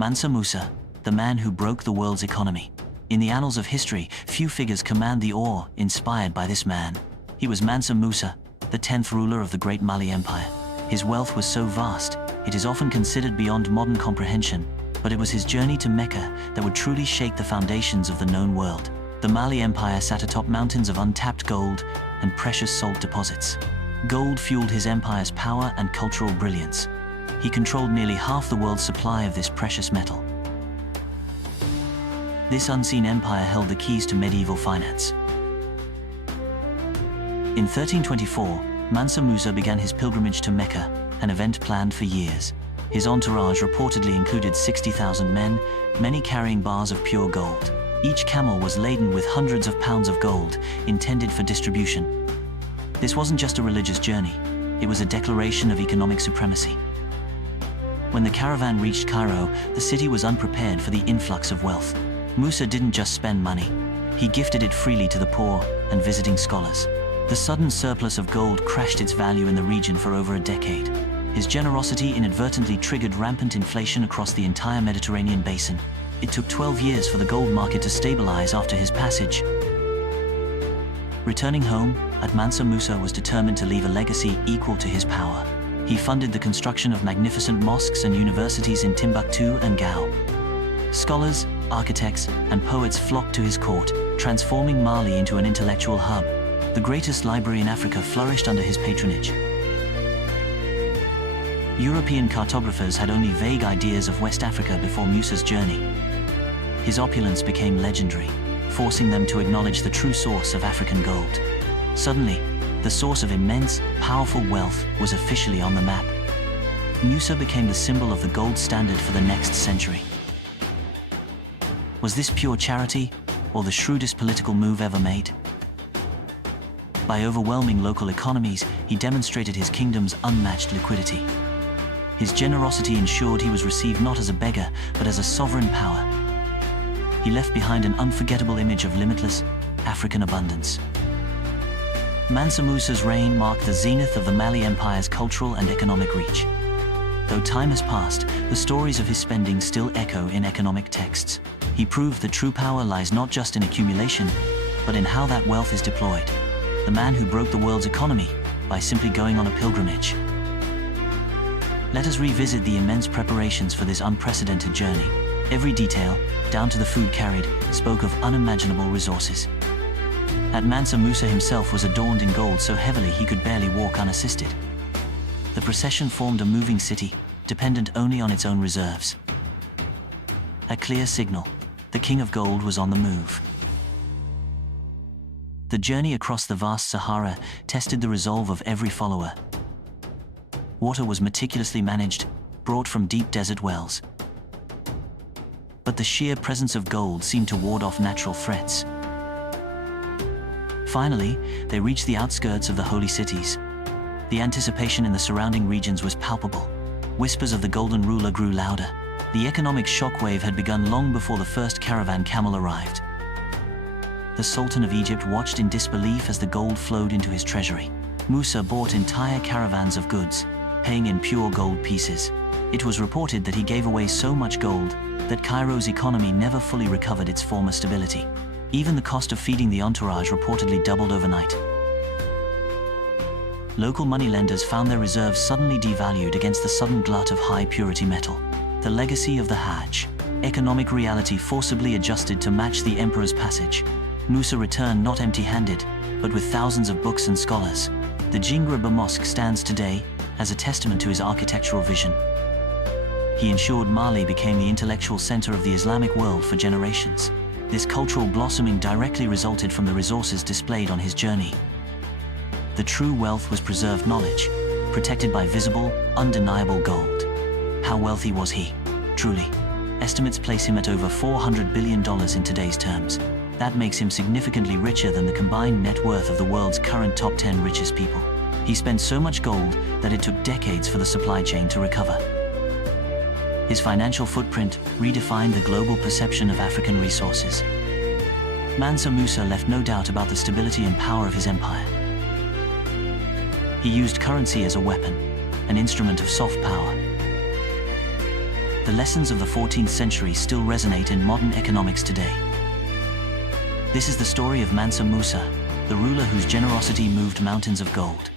Mansa Musa, the man who broke the world's economy. In the annals of history, few figures command the awe inspired by this man. He was Mansa Musa, the 10th ruler of the great Mali Empire. His wealth was so vast, it is often considered beyond modern comprehension, but it was his journey to Mecca that would truly shake the foundations of the known world. The Mali Empire sat atop mountains of untapped gold and precious salt deposits. Gold fueled his empire's power and cultural brilliance. He controlled nearly half the world's supply of this precious metal. This unseen empire held the keys to medieval finance. In 1324, Mansa Musa began his pilgrimage to Mecca, an event planned for years. His entourage reportedly included 60,000 men, many carrying bars of pure gold. Each camel was laden with hundreds of pounds of gold, intended for distribution. This wasn't just a religious journey, it was a declaration of economic supremacy. When the caravan reached Cairo, the city was unprepared for the influx of wealth. Musa didn't just spend money, he gifted it freely to the poor and visiting scholars. The sudden surplus of gold crashed its value in the region for over a decade. His generosity inadvertently triggered rampant inflation across the entire Mediterranean basin. It took 12 years for the gold market to stabilize after his passage. Returning home, Mansa Musa was determined to leave a legacy equal to his power. He funded the construction of magnificent mosques and universities in Timbuktu and Gao. Scholars, architects, and poets flocked to his court, transforming Mali into an intellectual hub. The greatest library in Africa flourished under his patronage. European cartographers had only vague ideas of West Africa before Musa's journey. His opulence became legendary, forcing them to acknowledge the true source of African gold. Suddenly, the source of immense, powerful wealth was officially on the map. Musa became the symbol of the gold standard for the next century. Was this pure charity, or the shrewdest political move ever made? By overwhelming local economies, he demonstrated his kingdom's unmatched liquidity. His generosity ensured he was received not as a beggar, but as a sovereign power. He left behind an unforgettable image of limitless African abundance. Mansa Musa's reign marked the zenith of the Mali Empire's cultural and economic reach. Though time has passed, the stories of his spending still echo in economic texts. He proved that true power lies not just in accumulation, but in how that wealth is deployed. The man who broke the world's economy by simply going on a pilgrimage. Let us revisit the immense preparations for this unprecedented journey. Every detail, down to the food carried, spoke of unimaginable resources. Mansa Musa himself was adorned in gold so heavily he could barely walk unassisted. The procession formed a moving city, dependent only on its own reserves. A clear signal, the King of Gold was on the move. The journey across the vast Sahara tested the resolve of every follower. Water was meticulously managed, brought from deep desert wells. But the sheer presence of gold seemed to ward off natural threats. Finally, they reached the outskirts of the holy cities. The anticipation in the surrounding regions was palpable. Whispers of the golden ruler grew louder. The economic shockwave had begun long before the first caravan camel arrived. The Sultan of Egypt watched in disbelief as the gold flowed into his treasury. Musa bought entire caravans of goods, paying in pure gold pieces. It was reported that he gave away so much gold that Cairo's economy never fully recovered its former stability. Even the cost of feeding the entourage reportedly doubled overnight. Local moneylenders found their reserves suddenly devalued against the sudden glut of high-purity metal. The legacy of the Hajj. Economic reality forcibly adjusted to match the emperor's passage. Musa returned not empty-handed, but with thousands of books and scholars. The Jingraba Mosque stands today as a testament to his architectural vision. He ensured Mali became the intellectual center of the Islamic world for generations. This cultural blossoming directly resulted from the resources displayed on his journey. The true wealth was preserved knowledge, protected by visible, undeniable gold. How wealthy was he? Truly. Estimates place him at over $400 billion in today's terms. That makes him significantly richer than the combined net worth of the world's current top 10 richest people. He spent so much gold that it took decades for the supply chain to recover. His financial footprint redefined the global perception of African resources. Mansa Musa left no doubt about the stability and power of his empire. He used currency as a weapon, an instrument of soft power. the lessons of the 14th century still resonate in modern economics today. This is the story of Mansa Musa, the ruler whose generosity moved mountains of gold.